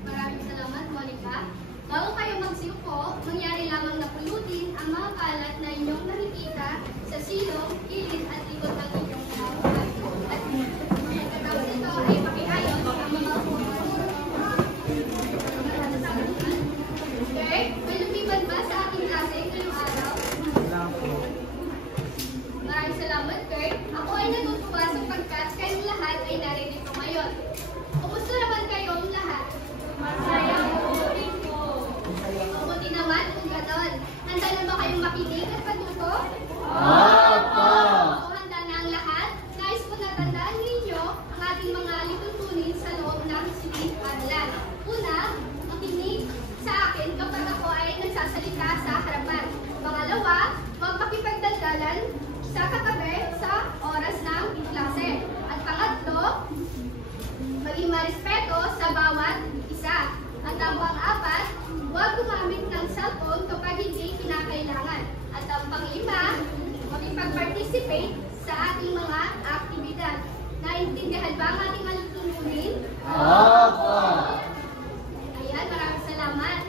Maraming salamat, Monica. Bago kayo magsiupo, mangyari lamang na pulutin ang mga kalat na inyong nakikita sa silong, gilid at likod ng inyong mga at tapos ito ay pakiayos ang mga okay, may lumiban ba sa aking klase ngayong araw? Maraming salamat, Kurt. Ako ay natutuwa sapagkat kayong lahat ay naririto ngayon. Kumusta naman kayong lahat? Masaya po rin po. Mabuti naman kung gano'n. Handa na ba kayong makinig at patuto? Opo! Handa na ang lahat? Nais ko natandaan ninyo ang ating mga lituntunin sa loob ng silid-aralan. Una, makinig sa akin kapag ako ay nagsasalita sa harapan. Pangalawa, magpakipagdaldalan sa katabi sa oras ng klase. At pangatlo, maging marespeto sa bawat isa. At ang pang-apat, huwag gumamit ng cellphone kapag hindi kinakailangan. At ang pang-lima, makipag-participate sa ating mga aktibidad. Naintindihan ba ang ating malutunin? Opo! Ayan, maraming salamat.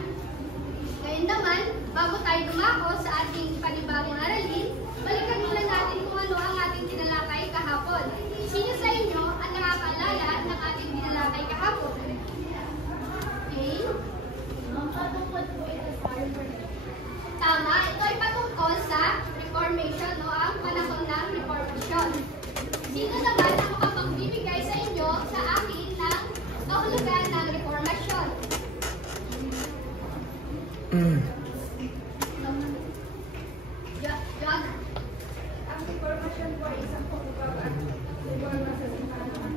Ngayon naman, bago tayo dumako sa ating panibagong aralin, balikan muna natin kung ano ang ating tinalakay kahapon. Sino sa inyo ang nakakaalala ng ating tinalakay kahapon? Okay? Tama, ito ay patungkol sa Reformation o ang panahon ng Reformation. Sino naman ang makapagbibigay sa inyo sa akin ng kahulugan ng Reformation? John? Ang Reformation po ay isang pagbabago at reforma sa simbahan.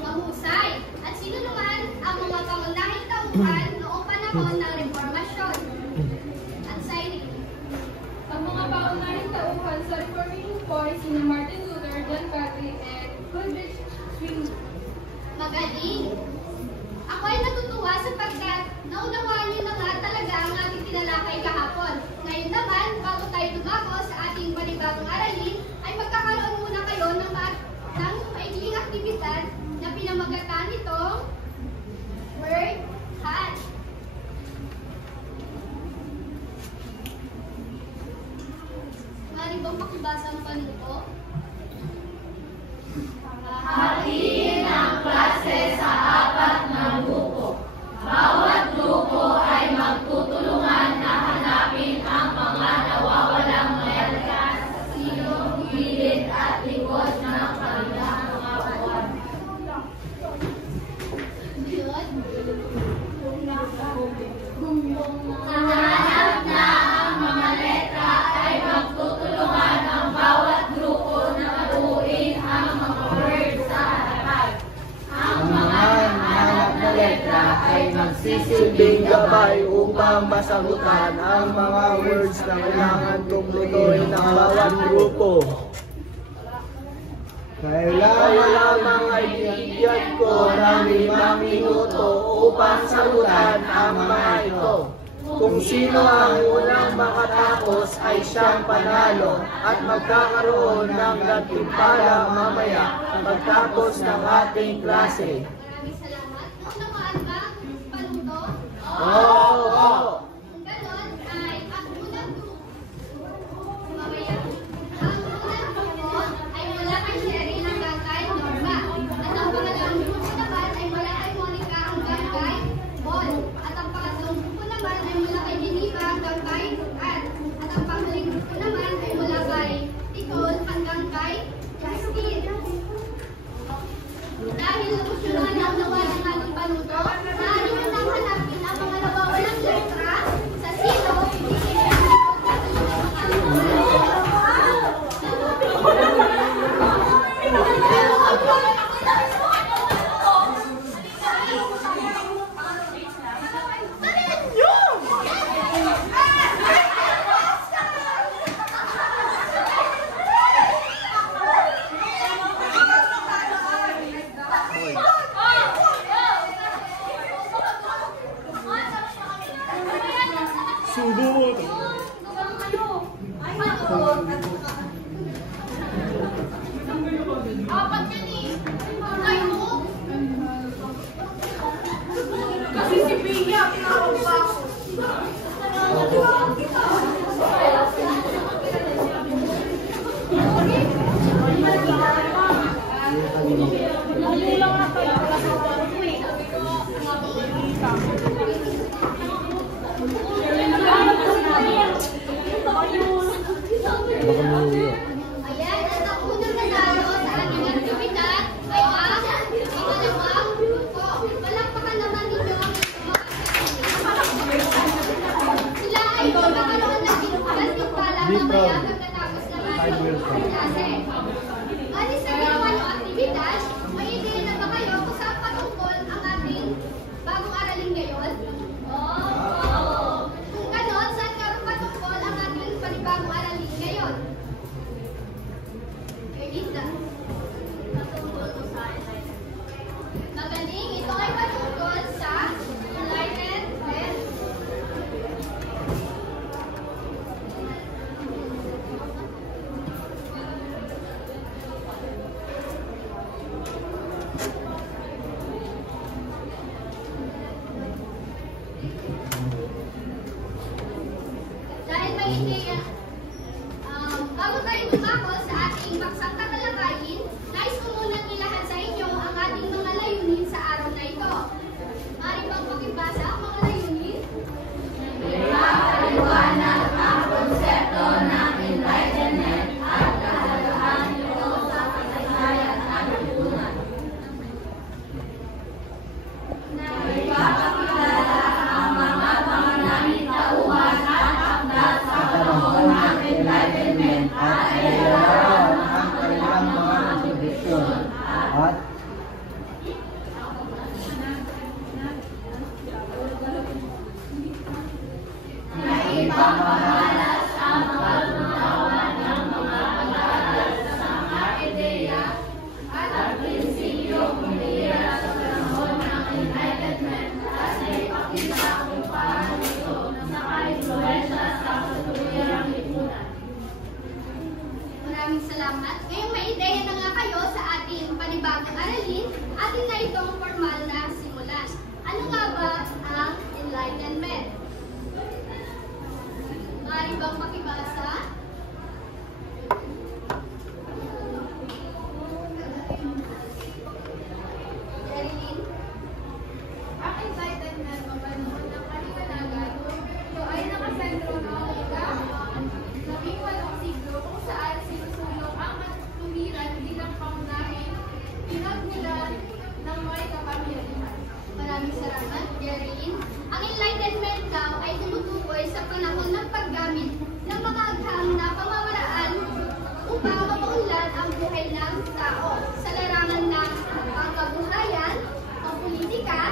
Mahusay. At sino naman ang mga pangunahing tauhan noong panahon ng Reformasyon? At Sairi. Ang mga paunahing tauhan sa Reformation po ay sina Martin Luther, John Wesley, and Ulrich Zwingli. Magaling. Ako ay natutuwa sapagkat naunawaan niyo na nga talaga ang ating tinalakay kahapon. Ngayon naman, bago tayo dumako sa ating panibagong aralin, ay magkakaroon muna kayo ng maikling aktibidad na pinamagatan nitong word hat. Maaari bang pakibasa ang panuto? Hatiin ang klase sa apat na grupo. Bawat grupo ay magtutulungan na hanapin ang mga nawawalang merka sa silong, gilid at likod ng kanilang mga buwan. Nahanap na ang mga letra ay magtutulungan ang bawat grupo na mabuuin ang mga words sa harapan. Ang mga nahanap na letra ay magsisilbing gabay upang masagutan ang mga words na kailangan tunglutuin ng bawat grupo. Kailangan lamang ay binigyan ko ng 5 minuto upang sagutan ang mga ito. Kung sino ang unang makatapos ay siyang panalo at magkakaroon ng gantimpala mamaya pagtapos ng ating klase. Maraming salamat. Naunawaan ba ang panuto? Oo! Kung ganon ay ang unang grupo. Mamaya. Ang unang grupo ay mula kay Sherry hanggang kay Norma. At ang pangalawang grupo naman ay mula kay Monica hanggang kay Paul. At ang pangatlong grupo naman ay mula kay Geneva hanggang kay Ann. At ang panghuling grupo naman ay mula kay Nicole hanggang kay Christine. Dahil Ayan, at ang unang nanalo sa ating aktibidad ay ang ikalawang grupo. Palakpakan naman ninyo ang sila ay magkakaroon ng gantimpala mamaya pagkatapos ng ating klase. Alis sa ginawa yung aktibidad, may ideya na ba kayo kung saan patungkol ang ating bagong aralin ngayon? Kung ganon, saan ka patungkol ang ating panibagong aralin ngayon? Linda. Magaling. Ito ay patungkol sa enlightenment. Dahil may ideya, bago tayo dumako sa ating baksang tatalakayin, nais ko munang ilahad sa inyo ang ating mga layunin sa araw na ito. Maaari bang pakibasa ang mga layunin? Ipapaliwanag ang konsepto ng enlightenment at kahalagahan nito sa kasaysayan at lipunan. Ipapakilala ang mga pangunahing tauhan at akdat sa panahon ng enlightenment at Kailangan ang kanilang mga kontribusyon at ipapamalas ang paglunawan ng mga pag-aaral sa mga ideya at prinsipyo kumihira sa panahon ng enlightenment at naipakita kung paano ito naka-influensya sa kasalukuyang lipunan. Maraming salamat. Ngayong may ideya na nga kayo sa ating panibagong aralin, atin na itong formal na simulan. Ano nga ba ang enlightenment? Maaari bang makibasa? Jerilyn? Ang enlightenment o panahon ng kaliwanagan, ito ay nakasentro ng ika-18 siglo kung saan sinusulong ang katuwiran bilang pangunahing pinagmulan ng may kapangyarihan. Maraming salamat, Jerilyn. Ang enlightenment daw ay tumutukoy sa panahon ng paggamit ng mga agham na pamamaraan upang mapaunlad ang buhay ng tao sa larangan ng pangkabuhayan, pangpolitika,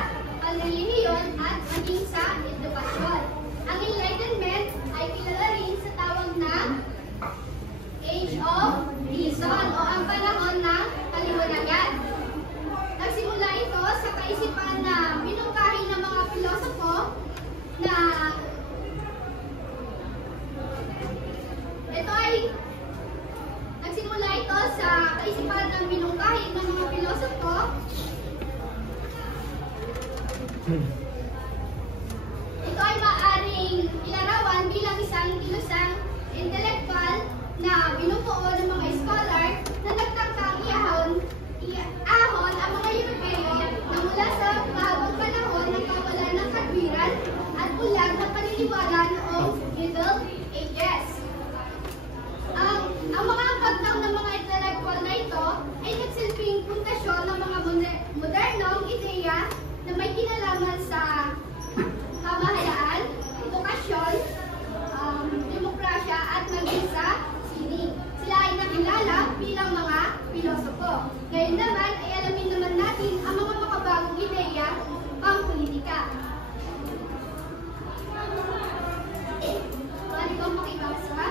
panrelihiyon at maging sa edukasyon. Ang enlightenment ay kilala rin sa tawag na Age of Reason o ang panahon ng kaliwanagan. Nagsimula ito sa kaisipan na binungkahi ng mga pilosofo na nagsimula ito sa kaisipan ng binungkahi ng mga pilosofo ito ay maaaring ilarawan bilang isang kilusang intelektual na binubuo ng mga scholar na nagtangkang ahon ang mga Europeo na mula sa mahabang panahon ng kawalan ng katwiran at bulag ng paniniwala noong Middle Ages. Ang mga pagtang ng mga intelektual na ito ay nagsilbing pundasyon ng mga modernong ideya na may kinalaman sa pamahalaan, edukasyon, demokrasya at maging sa sining. Sila ay nakilala bilang mga pilosofo. Ngayon naman ay alamin naman natin ang mga makabagong ideya pang-politika. Bali bang makibasa?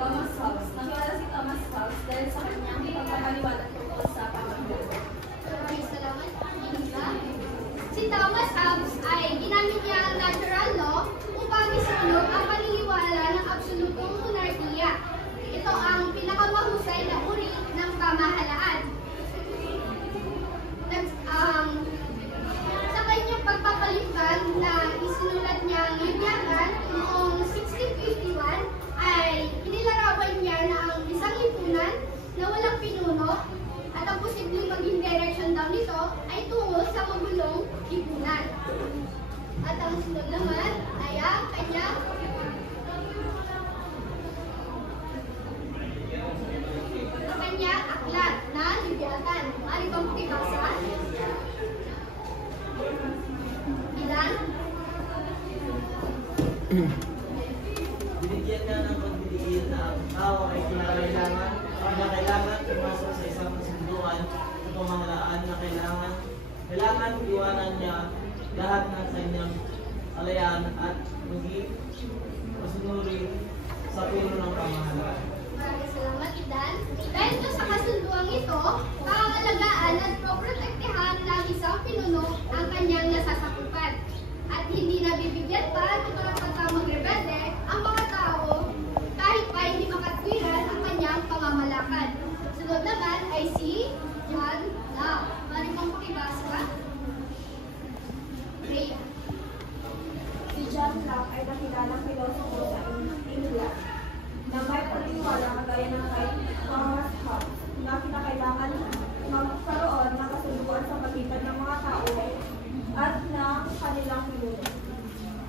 Thomas Hobbes. Nakilala si Thomas Hobbes dahil sa kanyang pagpapaliwanag tungkol sa pamumuno. Maraming salamat, Linda. Si Thomas Hobbes ay ginamit niya ang natural law upang isulong ang paniniwala ng absolutong monarkiya. Ito ang pinakamahusay na uri ng pamahalaan. ang sunod naman ay ang kanyang aklat na Leviathan. Maaari bang pakibasa? Ilan? Binigyan niya ng pagdidiin na ang tao ay kailangan pumasok sa isang kasunduan sa pamahalaan na kailangan iwanan niya lahat ng kanyang alayan at maging masunurin sa puno ng pamahalaan. Maraming salamat, Idan. Dahil ito sa kasunduang ito, pangangalagaan at poprotektahan ng isang pinuno ang kanyang nasasakupan. At hindi nabibigyan pa ng karapatang magrebelde ang mga tao kahit pa hindi makatwiran ang kanyang pamamalakad. Sunod naman ay si John Locke. Maraming pang pakibasa. Rhea. Si John Locke ay nakilalang pilosopo sa England na may paniniwala kagaya ng kay Thomas Hobbes na kinakailangan magkaroon ng kasunduan sa pagitan ng mga tao at ng kanilang pinuno.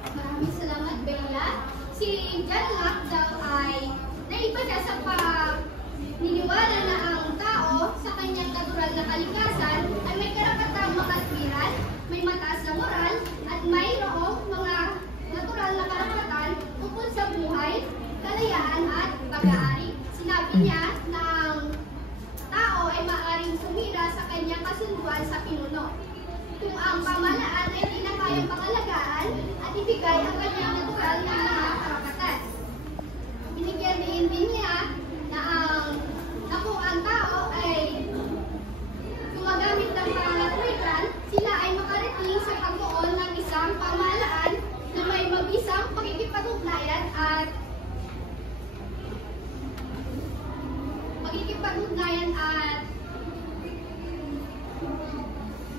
Maraming salamat, Bella. Si John Locke daw ay naiba siya sa paniniwala na ang tao sa kanyang natural na kalikasan ay may karapatang makatwiran, may mataas na moral, at mayroong mga natural na karapatan tungkol sa buhay, kalayaan at pag-aari. Sinabi niya na ang tao ay maaaring sumira sa kanyang kasunduan sa pinuno kung ang pamahalaan ay hindi na kayang pangalagaan at ibigay ang kanyang natural na mga karapatan. Binigyan din niya na kung ang tao ay gumagamit ng pangatwiran, sila ay makarating sa pagbuo ng isang pamahalaan na may mabisang pagkikipag-ugnayan at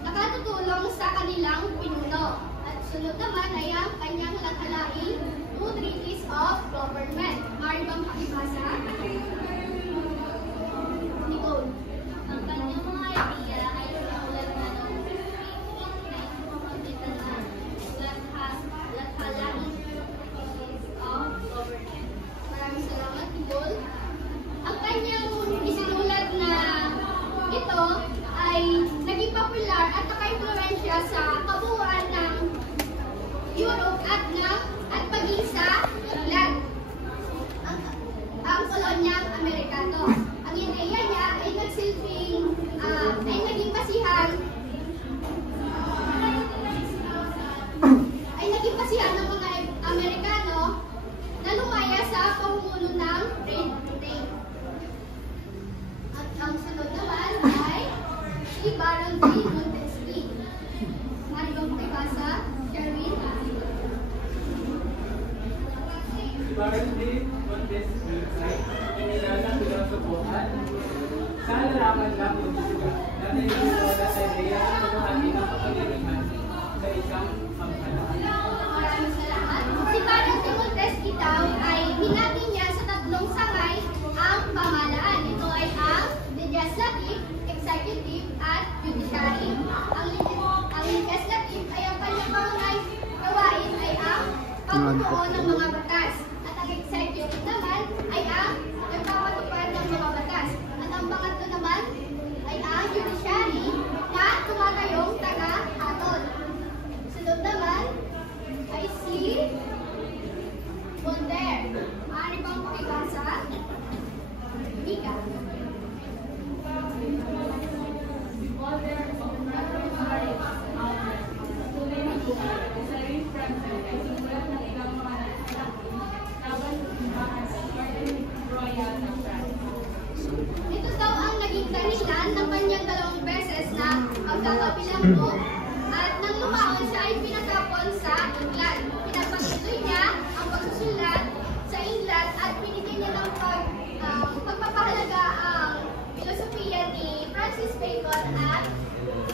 nakatutulong sa kanilang pinuno. At sunod naman ay ang kanyang lathalaing two treaties of government. Maaari bang pakibasa? Nicole. Ang kanyang mga idea ay sinulat na noong 1599 lathalaing treaties of government. Maraming salamat, Nicole. Ang kanyang isinulat na ito ay naging popular at naka-influensya sa kabuuan ng Europe at maging sa England, ang kolonyang Amerikano. Ang ideya niya ay naging basihan ng mga Amerikano na lumaya sa pamumuno ng Great Britain. At ang sunod naman ay si Baron D. Montesquieu. Maaari bang pakibasa, Sherwin? Si Baron D. Montesquieu ay inilalang pilosopo at sa larawan ng politika na naniniwala sa ideya ng pamahagi ng kapangyarihan sa isang pamahalaan. Maraming salamat. Si Baron D. Montesquieu daw ay hinati niya sa tatlong sangay ang pamahalaan. Ito ay ang legislative, executive, at judiciary. Ang legislative ay ang kanyang pangunahing gawain ay ang pagbubuo ng mga batas. At ang executive naman ay ang nagpapatupad ng mga batas. At ang pangatlo naman ay ang judiciary na tumatayong taga-hatod. Sunod naman ay si Voltaire. Maaari bang pakibasa? Mika. Si Voltaire of Paris, tunay na buhay, sa ring Francis ay sinulat ng ilang mga laban sa simbahan sa Garden Royal ng France. Ito daw ang naging dahilan ng kanyang 2 beses na pagkakabilanggo at nang lumaon siya ay pinatapon sa England. Pinapatuloy niya ang pagsusulat sa England at binigyan niya ng pagpapahalaga ang filosofiya ni Francis Bacon at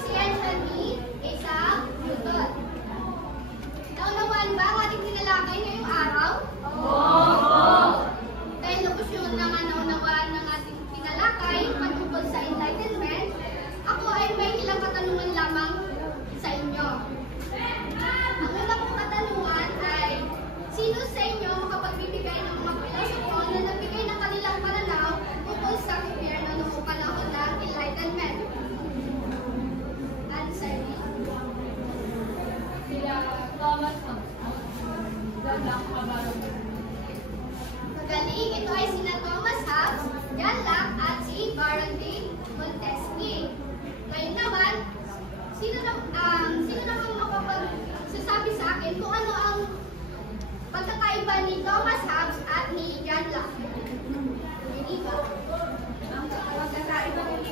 siyensya ni Isaac Newton. Naunawaan ba ang ating tinalakay ngayong araw? Dahil lubos yung naunawaan ng ating tinalakay patungkol sa enlightenment, ako ay may ilang katanungan lamang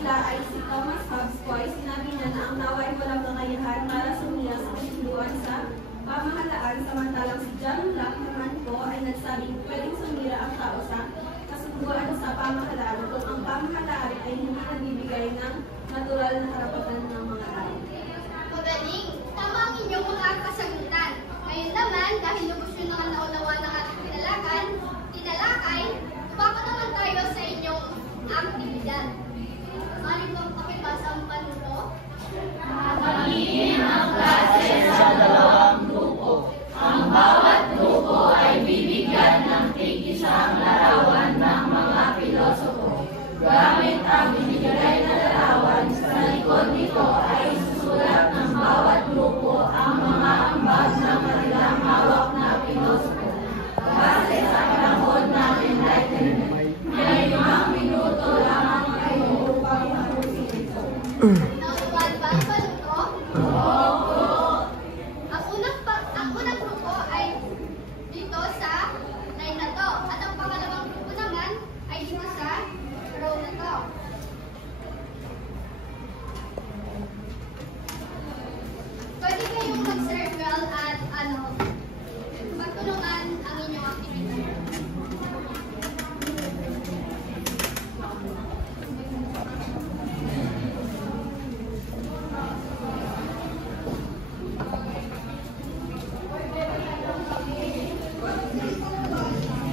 nila ay si Thomas Hobbes po ay sinabi niya na ang tao ay walang kakayahan para sumira sa kasunduan sa pamahalaan, samantalang si John Locke naman po ay nagsabing pwedeng sumira ang tao sa kasunduan sa pamahalaan kung ang pamahalaan ay hindi nagbibigay ng natural na karapatan ng mga tao. Magaling! Tama ang inyong mga kasagutan. Ngayon naman, dahil lubos nyo naman naunawa ng ating tinalakay, baka naman tayo sa inyong aktibidad. Maaaring bang pakibasa ang panuto? Magiging ang klase sa dalawang grupo. Ang bawat grupo ay bibigyan ng tig-isang larawan ng mga pilosopo. Gamit ang binigay na larawan, sa likod nito ay susulat ng bawat grupo ang mga ambag ng kanilang hawak na pilosopo. Base sa panahon ng Enlightenment, may 5 minuto lamang kayo upang mahusin ito. Nauunawaan ba ang panuto? Opo! Ang unang grupo ay dito sa line na to. At ang pangalawang grupo naman ay dito sa row na to. Pwede kayong mag-circle at magtulungan ang inyong activity.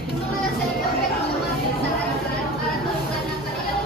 Yung mga nasa-circle, pwede lumapit sa harapan para tulungan ang kanilang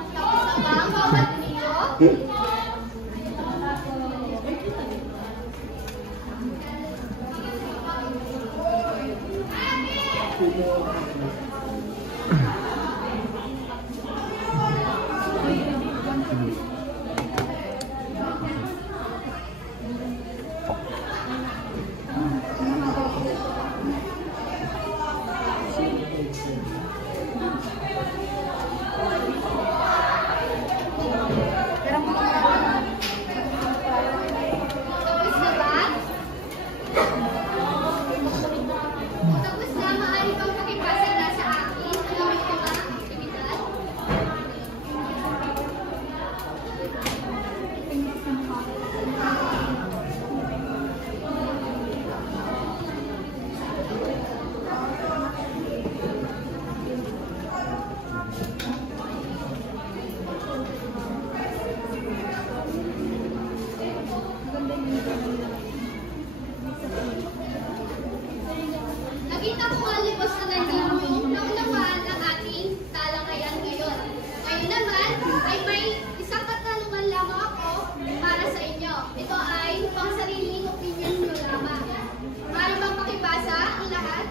tapos na ba ang bawat video? Tapos na ba? Kung tapos na, maaari bang pakipasa na sa akin ang inyong mga aktibidad? Nakita ko nga libos na ninyo naunawaan ang ating talakayan ngayon. Ngayon naman ay may isang katanungan lamang ako para sa inyo. Ito ay pang sariling opinion nyo lamang. Maaari bang pakibasa ang lahat?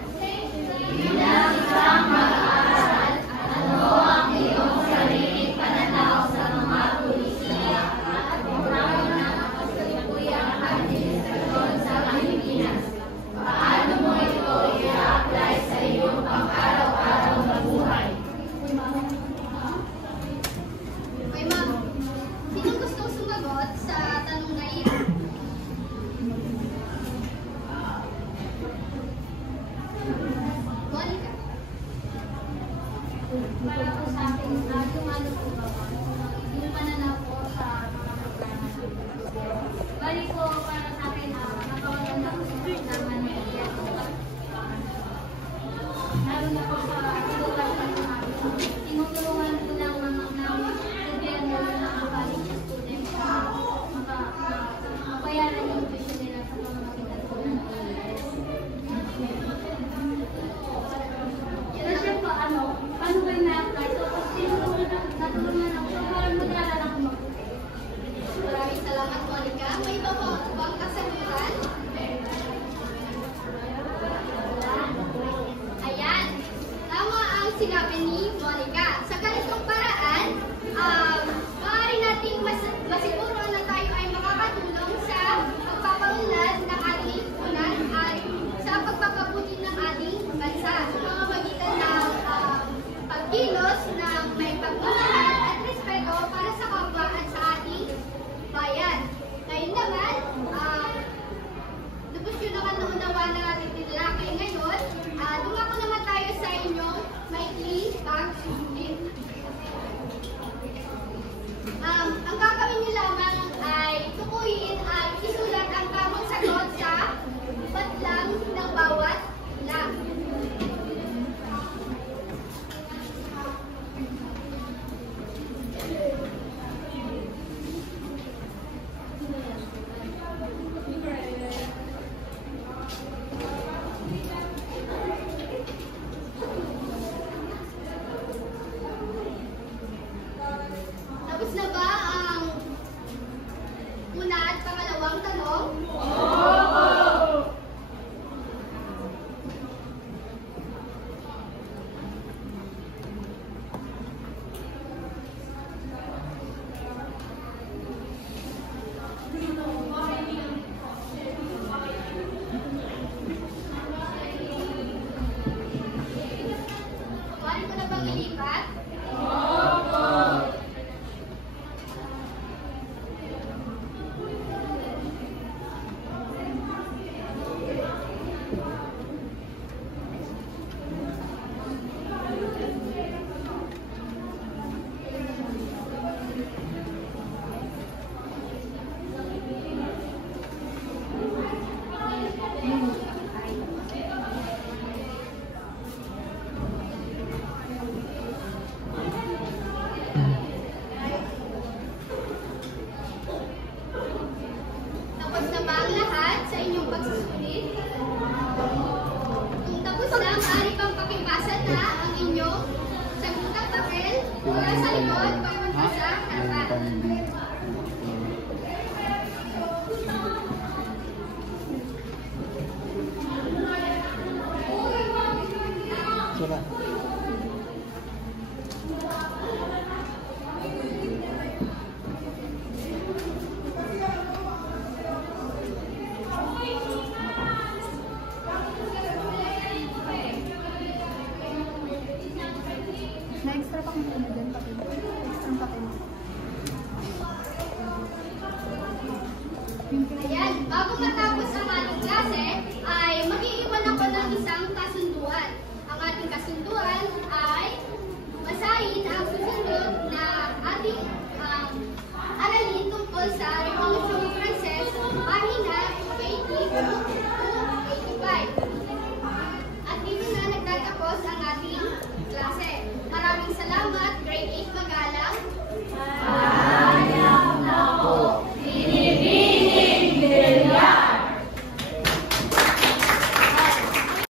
Bilang isang mag-aaral, ano ang iyong sariling pananaw sa mga pulisiya at programa ng kasalukuyang administrasyon sa Pilipinas? Paano mo ito i-apply sa iyong pang-araw-araw na buhay? May ma'am, sino gustong sumagot sa tanong na iyan? Monica. Para po sa akin, dumalo po ba yung pananaw po sa mga programa ng bali po para sa akin, napakaganda po sa naman niya. Lalo na po sa lugar sa mga tinutulungan po ng mga gobyerno na ang college student sa mabayaran yung tuition nila sa mga kapital po ng PLS. Kasi po, paano ba na-apply sinabi ni Monica. Sa ganitong paraan, maaari nating masiguro na tayo ay makakatulong sa pagpapaunlad ng ating lipunan at sa pagpapabuti ng ating bansa sa pamamagitan ng pagkilos ng may pagmamahal at respeto para sa kapwa at sa ating bayan. Ngayon naman, lubos yun naman na unawa ng ating tinalakay ngayon, dumako naman tayo sa inyong maikling pagsusulit. Ang gagawin niyo lamang ay tukuyin at isulat ang tamang sagot sa batlang ng bawat lang. Tapos na ba ang una at pangalawang tanong? Kuhanin ko na bang ilipat? Tapos na ba ang lahat sa inyong pagsusulit? Kung tapos na, maaari pang pakibasa na ang inyong sagutang papel mula sa likod papunta sa harapan. Sila. Na-extra pa kung dyan papel. Extra papel. Ayan, bago matapos